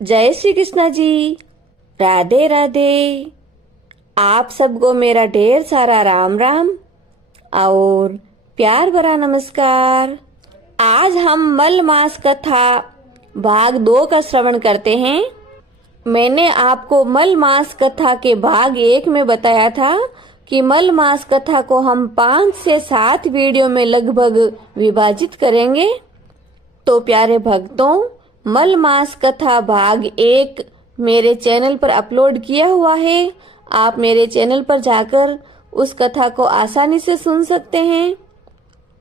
जय श्री कृष्णा जी। राधे राधे। आप सबको मेरा ढेर सारा राम राम और प्यार भरा नमस्कार। आज हम मल मास कथा भाग 2 का श्रवण करते हैं। मैंने आपको मल मास कथा के भाग 1 में बताया था कि मल मास कथा को हम 5 से 7 वीडियो में लगभग विभाजित करेंगे। तो प्यारे भक्तों, मल मास कथा भाग 1 मेरे चैनल पर अपलोड किया हुआ है। आप मेरे चैनल पर जाकर उस कथा को आसानी से सुन सकते हैं।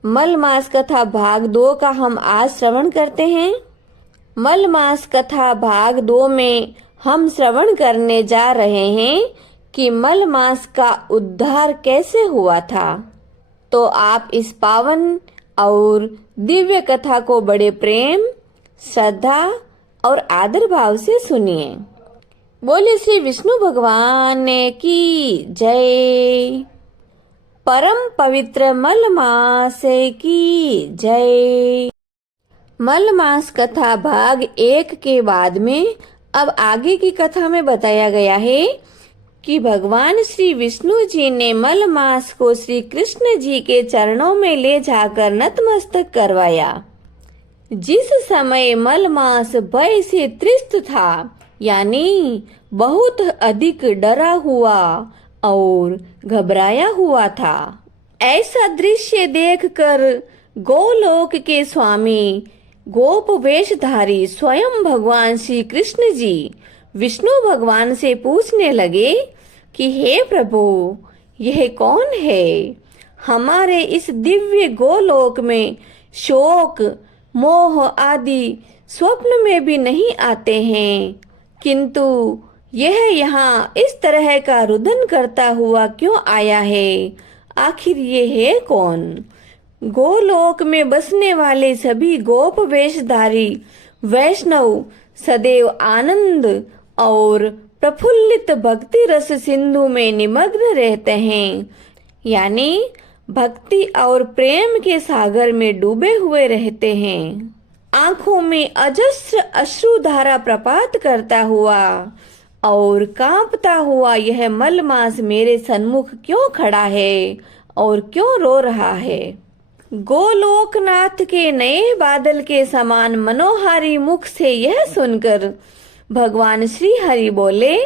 मल मास कथा भाग 2 का हम आज श्रवण करते हैं। मल मास कथा भाग 2 में हम श्रवण करने जा रहे हैं कि मल मास का उद्धार कैसे हुआ था। तो आप इस पावन और दिव्य कथा को बड़े प्रेम, श्रद्धा और आदर भाव से सुनिए। बोले श्री विष्णु भगवान की जय। परम पवित्र मल मास की जय। मल मास कथा भाग 1 के बाद में अब आगे की कथा में बताया गया है कि भगवान श्री विष्णु जी ने मल मास को श्री कृष्ण जी के चरणों में ले जाकर नतमस्तक करवाया। जिस समय मल मास भय से त्रस्त था, यानी बहुत अधिक डरा हुआ और घबराया हुआ था। ऐसा दृश्य देखकर गोलोक के स्वामी गोप वेशधारी स्वयं भगवान श्री कृष्ण जी विष्णु भगवान से पूछने लगे कि हे प्रभु, यह कौन है? हमारे इस दिव्य गोलोक में शोक, मोह आदि स्वप्न में भी नहीं आते हैं, किंतु यह यहाँ इस तरह का रुदन करता हुआ क्यों आया है? आखिर ये है कौन? गोलोक में बसने वाले सभी गोप वेशधारी वैष्णव सदैव आनंद और प्रफुल्लित भक्ति रस सिंधु में निमग्न रहते हैं, यानी भक्ति और प्रेम के सागर में डूबे हुए रहते हैं। आंखों में अजस्र अश्रुधारा प्रपात करता हुआ और कांपता हुआ यह मल मास मेरे सन्मुख क्यों खड़ा है और क्यों रो रहा है? गोलोकनाथ के नए बादल के समान मनोहारी मुख से यह सुनकर भगवान श्री हरि बोले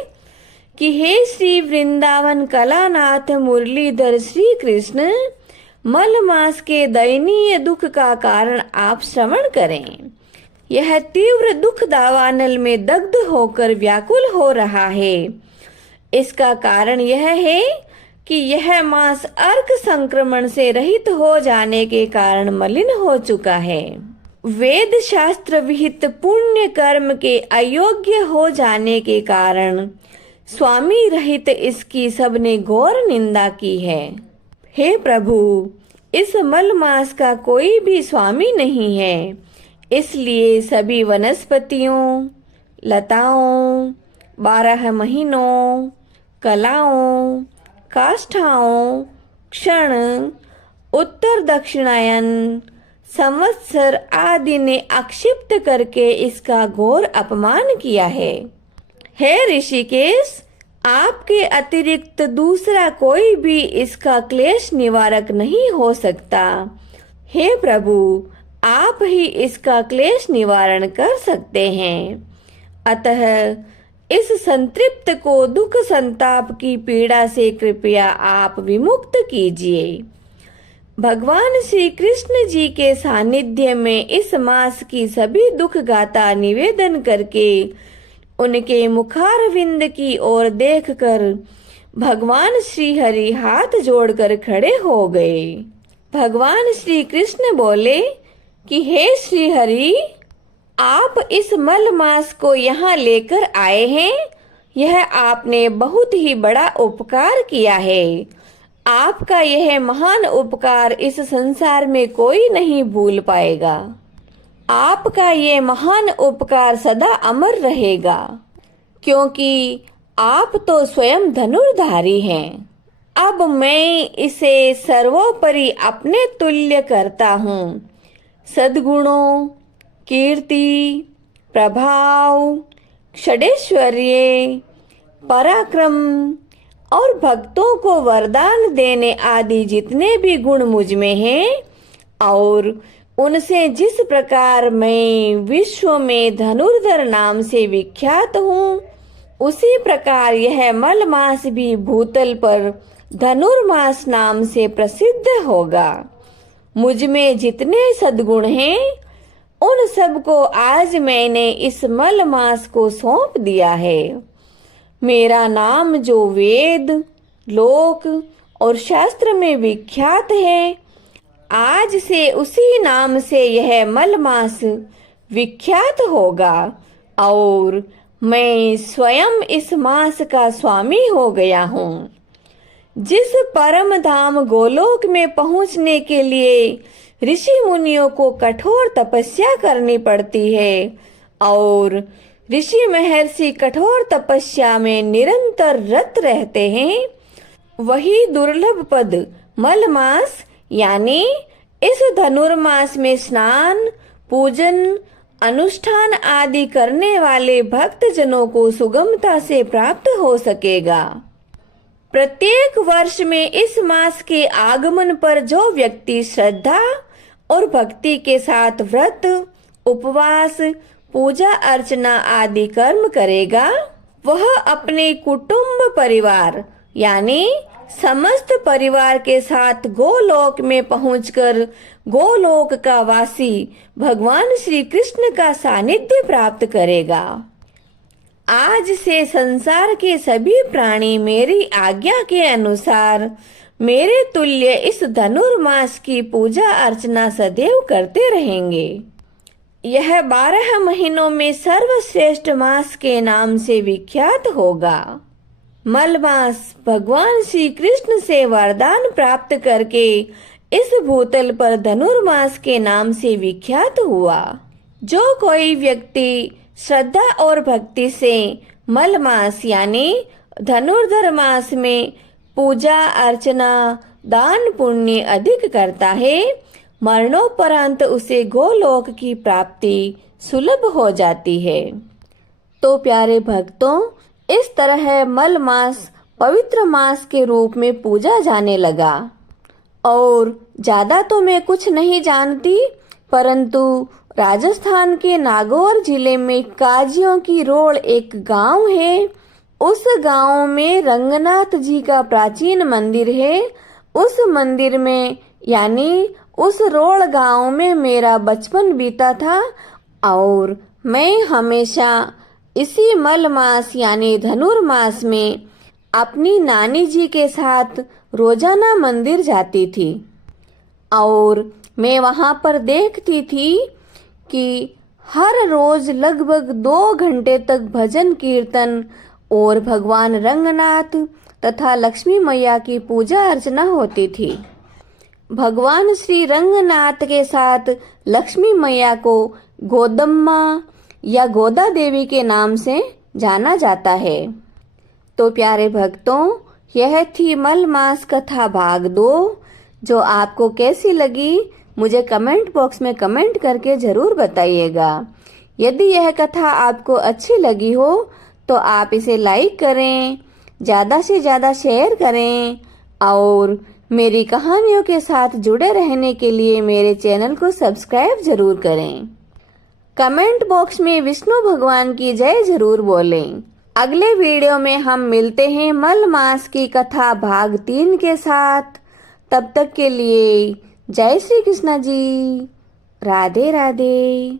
कि हे श्री वृंदावन कलानाथ मुरलीधर श्री कृष्ण, मल मास के दयनीय दुख का कारण आप श्रवण करें। यह तीव्र दुख दावानल में दग्ध होकर व्याकुल हो रहा है। इसका कारण यह है कि यह मास अर्क संक्रमण से रहित हो जाने के कारण मलिन हो चुका है। वेद शास्त्र विहित पुण्य कर्म के अयोग्य हो जाने के कारण स्वामी रहित इसकी सबने घोर निंदा की है। हे प्रभु, इस मल मास का कोई भी स्वामी नहीं है, इसलिए सभी वनस्पतियों, लताओं, 12 महीनों, कलाओं, काष्ठाओं, क्षण, उत्तर दक्षिणायन, संवत्सर आदि ने आक्षिप्त करके इसका घोर अपमान किया है। हे ऋषिकेश, आपके अतिरिक्त दूसरा कोई भी इसका क्लेश निवारक नहीं हो सकता। हे प्रभु, आप ही इसका क्लेश निवारण कर सकते हैं। अतः इस संतृप्त को दुख संताप की पीड़ा से कृपया आप विमुक्त कीजिए। भगवान श्री कृष्ण जी के सानिध्य में इस मास की सभी दुख गाथा निवेदन करके उनके मुखारविंद की ओर देखकर भगवान श्री हरि हाथ जोड़कर खड़े हो गए। भगवान श्री कृष्ण बोले कि हे श्री हरि, आप इस मल मास को यहाँ लेकर आए हैं, यह आपने बहुत ही बड़ा उपकार किया है। आपका यह महान उपकार इस संसार में कोई नहीं भूल पाएगा। आपका ये महान उपकार सदा अमर रहेगा, क्योंकि आप तो स्वयं धनुर्धारी हैं। अब मैं इसे सर्वोपरि अपने तुल्य करता हूँ। सद्गुणों, कीर्ति, प्रभाव, षडेश्वर्य, पराक्रम और भक्तों को वरदान देने आदि जितने भी गुण मुझ में हैं और उनसे जिस प्रकार मैं विश्व में धनुर्धर नाम से विख्यात हूँ, उसी प्रकार यह मलमास भी भूतल पर धनुर्मास नाम से प्रसिद्ध होगा। मुझ में जितने सद्गुण हैं उन सबको आज मैंने इस मलमास को सौंप दिया है। मेरा नाम जो वेद, लोक और शास्त्र में विख्यात है, आज से उसी नाम से यह मलमास विख्यात होगा और मैं स्वयं इस मास का स्वामी हो गया हूँ। जिस परम धाम गोलोक में पहुँचने के लिए ऋषि मुनियों को कठोर तपस्या करनी पड़ती है और ऋषि महर्षि कठोर तपस्या में निरंतर रत रहते हैं, वही दुर्लभ पद मलमास यानी इस धनुर्मास में स्नान, पूजन, अनुष्ठान आदि करने वाले भक्त जनों को सुगमता से प्राप्त हो सकेगा। प्रत्येक वर्ष में इस मास के आगमन पर जो व्यक्ति श्रद्धा और भक्ति के साथ व्रत, उपवास, पूजा अर्चना आदि कर्म करेगा, वह अपने कुटुंब परिवार यानी समस्त परिवार के साथ गोलोक में पहुंचकर गोलोक का वासी भगवान श्री कृष्ण का सानिध्य प्राप्त करेगा। आज से संसार के सभी प्राणी मेरी आज्ञा के अनुसार मेरे तुल्य इस धनुर्मास की पूजा अर्चना सदैव करते रहेंगे। यह 12 महीनों में सर्वश्रेष्ठ मास के नाम से विख्यात होगा। मलमास भगवान श्री कृष्ण से वरदान प्राप्त करके इस भूतल पर धनुर्मास के नाम से विख्यात हुआ। जो कोई व्यक्ति श्रद्धा और भक्ति से मलमास यानी धनुर्धर मास में पूजा अर्चना, दान पुण्य अधिक करता है, मरणोपरांत उसे गोलोक की प्राप्ति सुलभ हो जाती है। तो प्यारे भक्तों, इस तरह मलमास पवित्र मास के रूप में पूजा जाने लगा। और ज्यादा तो मैं कुछ नहीं जानती, परंतु राजस्थान के नागौर जिले में काजियों की रोड एक गांव है। उस गांव में रंगनाथ जी का प्राचीन मंदिर है। उस मंदिर में यानी उस रोड गांव में मेरा बचपन बीता था और मैं हमेशा इसी मलमास यानी धनुर्मास में अपनी नानी जी के साथ रोजाना मंदिर जाती थी और मैं वहां पर देखती थी कि हर रोज लगभग 2 घंटे तक भजन कीर्तन और भगवान रंगनाथ तथा लक्ष्मी मैया की पूजा अर्चना होती थी। भगवान श्री रंगनाथ के साथ लक्ष्मी मैया को गोदम्मा या गोदा देवी के नाम से जाना जाता है। तो प्यारे भक्तों, यह थी मलमास कथा भाग 2। जो आपको कैसी लगी मुझे कमेंट बॉक्स में कमेंट करके जरूर बताइएगा। यदि यह कथा आपको अच्छी लगी हो तो आप इसे लाइक करें, ज़्यादा से ज़्यादा शेयर करें और मेरी कहानियों के साथ जुड़े रहने के लिए मेरे चैनल को सब्सक्राइब जरूर करें। कमेंट बॉक्स में विष्णु भगवान की जय जरूर बोलें। अगले वीडियो में हम मिलते हैं मलमास की कथा भाग 3 के साथ। तब तक के लिए जय श्री कृष्ण जी। राधे राधे।